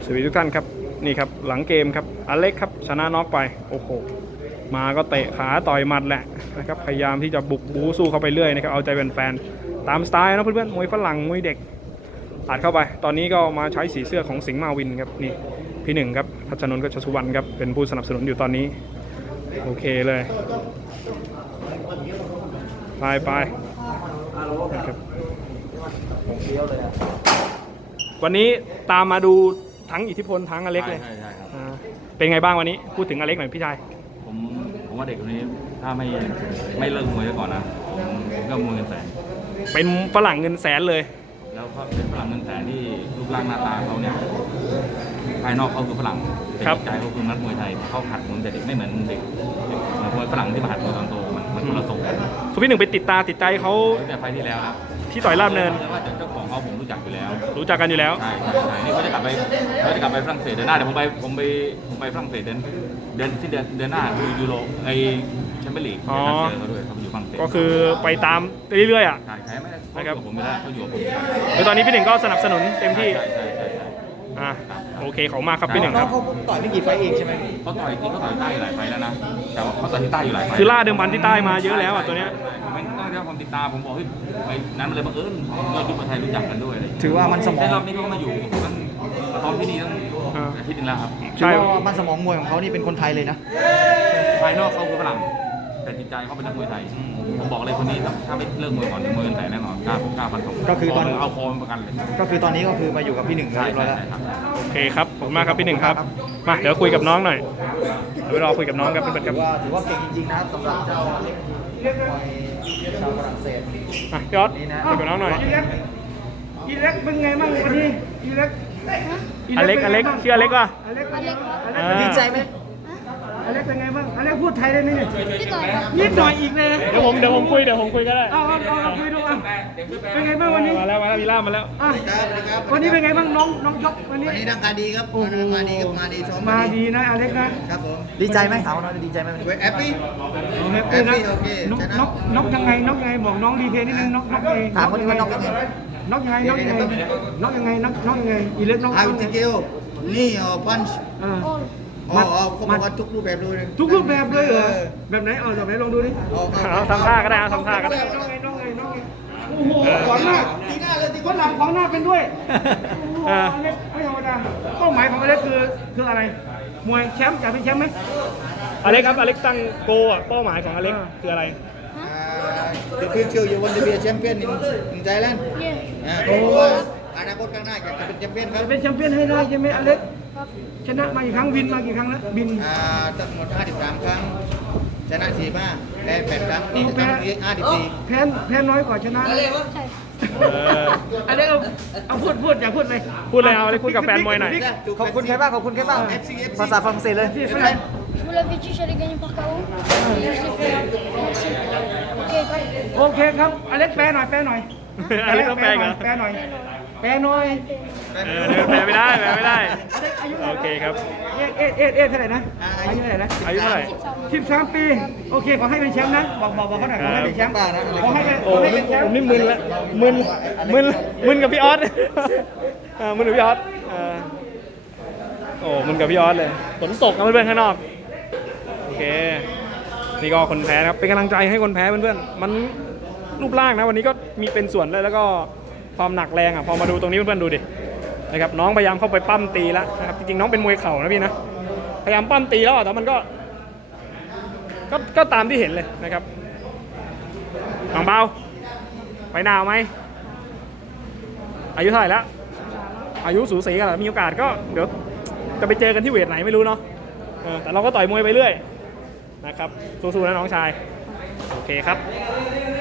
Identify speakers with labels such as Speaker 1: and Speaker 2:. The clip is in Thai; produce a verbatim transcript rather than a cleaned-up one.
Speaker 1: สวัสดีทุกท่านครับนี่ครับหลังเกมครับอเล็กครับชนะน็อกไปโอ้โหมาก็เตะขาต่อยหมัดแหละนะครับพยายามที่จะบุกบู๊สู้เข้าไปเรื่อยนะครับเอาใจแฟนๆตามสไตล์นะเพื่อนๆมวยฝรั่งมวยเด็กอัดเข้าไปตอนนี้ก็มาใช้สีเสื้อของสิงห์มาวินครับนี่พี่หนึ่งครับพัชนนท์ก็ชสุวรรณครับเป็นผู้สนับสนุนอยู่ตอนนี้โอเคเลยไปไปนะครับวันนี้ตามมาดูทั้งอิทธิพลทั้งอเล็กเลย
Speaker 2: ใช่ใช่ครับ
Speaker 1: เป็นไงบ้างวันนี้พูดถึงอเล็กหน่อยพี่ชาย
Speaker 2: ผมผมว่าเด็กคนนี้ถ้าไม่ไม่เลิกมวยไว้ก่อนนะผมก็มวยเงินแสน
Speaker 1: เป็นฝรั่งเงินแสนเลย
Speaker 2: แล้วก็เป็นฝรั่งเงินแสนที่รูปร่างหน้าตาเขาเนี่ยภายนอกเขาคือฝรั่งแต่จิตใจเขาคือนักมวยไทยเขาหัดมวยแต่เด็กไม่เหมือนเด็กเหมือนมวยฝรั่งที่มาหัดมวยตอนโตมันมันคนละทรงกัน
Speaker 1: คุณพี่หนึ่งไปติดตาติดใจเขา
Speaker 2: ตั้งแต่ไฟล์ที่แล้วนะ
Speaker 1: ที่ต่อยราบเนิน
Speaker 2: แต่ว่าเจ้าของเขาผมรู้จักอยู่แล้ว
Speaker 1: รู้จักกันอยู่แล้ว
Speaker 2: ใช่ใช่ใช่นี่เขาจะกลับไปเขาจะกลับไปฝรั่งเศสเดือนหน้าเดี๋ยวผมไปผมไปผมไปฝรั่งเศสเดือนเดือนที่เดือนเดือนหน้าคือยูโรไอแชมเปี้ยนลีก
Speaker 1: อ๋อ
Speaker 2: เจอเขาด้วยเขาอยู่ฝรั่งเศส
Speaker 1: ก็คือไปตามไปเรื่อยๆอ่ะ
Speaker 2: ใช่ใช่ไม่ได้เขาอยู่กับผมไม่ได้เขาอยู่กับผม
Speaker 1: คือตอนนี้พี่หนึ่งก็สนับสนุนเต็มที่
Speaker 2: ใช่ใช่ใช่ใช่
Speaker 1: อ่ะโอเคขอบคุณมากครับพี่หนึ่งครับ
Speaker 3: เขาต่อยไม่กี่ไฟเองใช่ไหม
Speaker 2: เขาต่อยจริงเขาต่อยใต้อยู่หลายไฟแล้วนะแต่ว่าเขาต่อยที่ใต้อยู่หลายไฟ
Speaker 1: คือล่าเดิมพันที่ใต้มาเยอะแล้วอ่ะตัวเนี้ย
Speaker 2: ผมไม่ต้องเรียกความติดตามผมบอกเฮ้ยไปนั้นมันเลยบังเอิญยอดยุทธไทยรู้จักกันด้วย
Speaker 3: ถือว่ามันสมอ
Speaker 2: แต่
Speaker 3: ง
Speaker 2: รอบนี้เขาก็มาอยู่ตั้งมาซ้อมที่นี่ตั้งอาทิตย์นึงแล้วครับ
Speaker 3: ถือว่ามันสมองมวยของเขานี่เป็นคนไทยเลยนะ
Speaker 2: ภายนอกเขาคือฝรั่งแต่จิตใจเขาเป็นนักมวยไทยผมบอกเลยคนนี้ถ้าไม่เลิกมวยก่อนมวยกันแต่แน่นอนกล้ากล้าฟันธง
Speaker 3: ก็คือตอน
Speaker 2: เอาโคมประกันเลย
Speaker 3: ก็คือตอนนี้ก็คือมาอยู่กับพี่หนึ่ง
Speaker 2: ใช่
Speaker 3: เรียบร้
Speaker 2: ใช่
Speaker 3: อยแล้ว
Speaker 2: ใช่ครับ
Speaker 1: โอเคครับขอบคุณมากครับพี่หนึ่งครับมาเดี๋ยวคุยกับน้องหน่อยเดี๋ยวไปรอคุยกับน้องครับเป็น
Speaker 3: ถื
Speaker 1: ครั
Speaker 3: อบ ว่าถือว่าเก่งจริงๆนะครับสำหรับเจ้าเล็กมวยชาวฝรั่งเศส
Speaker 1: อ่ะพี่ออสคุยกับน้องหน่อย
Speaker 4: อีเล็กเป็นไงบ้างวันนี้อีเล็ก
Speaker 1: อเล็กอเล็กชื่ออเล็กป่ะ
Speaker 4: อเล็กอเล็ก
Speaker 1: อ่า
Speaker 3: ดีใจไหม
Speaker 4: อเล็กเป็นไงบ้างอเล็กพูดไทยได้ไหมเนี่ย
Speaker 5: นิดหน่อยครับ
Speaker 4: นิดหน่อยอีกเลย
Speaker 1: เดี๋ยวผมเดี๋ยวผมคุยเดี๋ยวผมคุยก็ได้
Speaker 4: เอาเอาเอาเอาคุยดูอ่ะเป็นไงบ้างวันนี้
Speaker 1: มาแล้วมาแล้วมีล่ามมาแล้ว
Speaker 4: อ่ะวันนี้เป็นไงบ้างน้องน้องยกวันนี้
Speaker 6: วันนี้ร่างกายดีครับมาดีครับมาดีซ้อม
Speaker 4: มาดีนะอเล็กนะครับ
Speaker 6: ผม
Speaker 3: ดีใจไหมถามว่าน้อยดีใจไหมวันนี้
Speaker 6: เวทแอปปี้
Speaker 4: แฮปปี้นะ
Speaker 6: โอเค
Speaker 4: น็อก
Speaker 6: ชนะ
Speaker 4: น็อกน็อกยังไงน็อกยังไงบอกน้องรีเพย์นิดนึงน็อกน็อกยังไง
Speaker 3: ถามคนนี้ว่าน้องยังไง
Speaker 4: น็อกยังไงน็อกยังไงน็อกยังไงน็อกน็อกยังไงอีเล็กน็อก
Speaker 6: อาวิติเกลนี่อ๋อพันช์
Speaker 4: เออ
Speaker 6: อ๋ออ๋อเขาบอกว่าทุกรูปแบบเลย
Speaker 4: ทุกรูปแบบเลยเหรอแบบไหนเอาแบบไหนลองดูดิ
Speaker 6: อ๋อ
Speaker 1: เอาทำท่าก็ได้เอาทำท่าก็ได้
Speaker 4: น้องไงน้องไงน้องไงโอ้โหขวางหน้าทีหน้าเลยทีคนหลังขวางหน้าเป็นด้วยโอ้โหอเล็กไม่ธรรมดาเป้าหมายของอเล็กคือคืออะไรมวยแชมป์อยากเป็นแชมป์ไหม
Speaker 1: อเล็กครับอเล็กตั้งโกอ่ะเป้าหมายของอเล็กคืออะไร
Speaker 6: The future you want to be a champion in in Thailand
Speaker 5: เนี่ย
Speaker 6: อ่าเพราะว่าอนาคตข้างหน้าอยากจะเป็นแชมเปี้ยนครับ
Speaker 4: จะเป็นแชมเปี้ยนให้ได้ใช่ไหมอเล็กชนะมากี่ครั้งวินมากี่ครั้งแล้วบิน
Speaker 6: อ่าทั้งหมดห้าสิบสามครั้งชนะสี่ห้าแพ้แปดครั้งนี่ครั้งนี้ห้าสิบสี่
Speaker 4: แพ้แพ้น้อยกว่าชนะ
Speaker 5: ใช่
Speaker 1: เออ
Speaker 4: อเล็กเอาเอาพูดพูดอย่าพูดเลย
Speaker 1: พูดเลยเอาอเล็กพูดกับแฟนมวยหน่อย
Speaker 3: ขอบคุณใครบ้างขอบคุณใครบ้างภาษาฝรั่งเศสเลย
Speaker 4: พี่ฝรั่ง
Speaker 5: Je vous l'avais dit, j'allais gagner par K O. Et je l'ai fait. Merci. Ok.
Speaker 4: โอเคครับอเล็กแปลหน่อยแปลหน่อย
Speaker 1: อเล็กต้องแปลเหรอ
Speaker 4: แปลหน่อยแปลหน่อย
Speaker 1: เออเดี๋ยวแปลไม่ได้แปลไม่ได้
Speaker 4: อเล็กอายุ
Speaker 1: โอเคครับ
Speaker 4: เอ๊ะเอ๊ะเอ๊ะเอ๊ะเท่าไหร่นะอายุเท่าไหร่นะ
Speaker 1: อายุเท่าไหร่
Speaker 4: สิบสามปีโอเคขอให้เป็นแชมป์นะบอกบอกบอกเขาหน่อยขอให้เป็นแชมป์ขอให้เป็น
Speaker 1: โอ้
Speaker 4: ขอให้
Speaker 1: ผ
Speaker 4: เป็นแชม
Speaker 1: ม
Speaker 4: ป์
Speaker 1: นี่มึนแล้วมึนมึนมึนกับพี่ออสเออมึนกับพี่ออสเออโอ้มึนกับพี่ออสเลยฝนตกนะเพื่อนๆข้างนอกโอเคนี่ก็คนแพ้นะครับเป็นกำลังใจให้คนแพ้เพื่อนๆมันรูปร่างนะวันนี้ก็มีเป็นส่วนเลยแล้วก็ความหนักแรงอ่ะพอมาดูตรงนี้เพื่อนๆดูดินะครับน้องพยายามเข้าไปปั้มตีแล้วนะครับจริงๆน้องเป็นมวยเข่านะพี่นะพยายามปั้มตีแล้วแต่มันก็ก็ก็ตามที่เห็นเลยนะครับบางเบาไปหนาวไหมอายุเท่าไหร่แล้วอายุสูสีกันเหรอมีโอกาสก็เดี๋ยวจะไปเจอกันที่เวทไหนไม่รู้เนาะเออแต่เราก็ต่อยมวยไปเรื่อยนะครับสู้ๆนะน้องชายโอเคครับ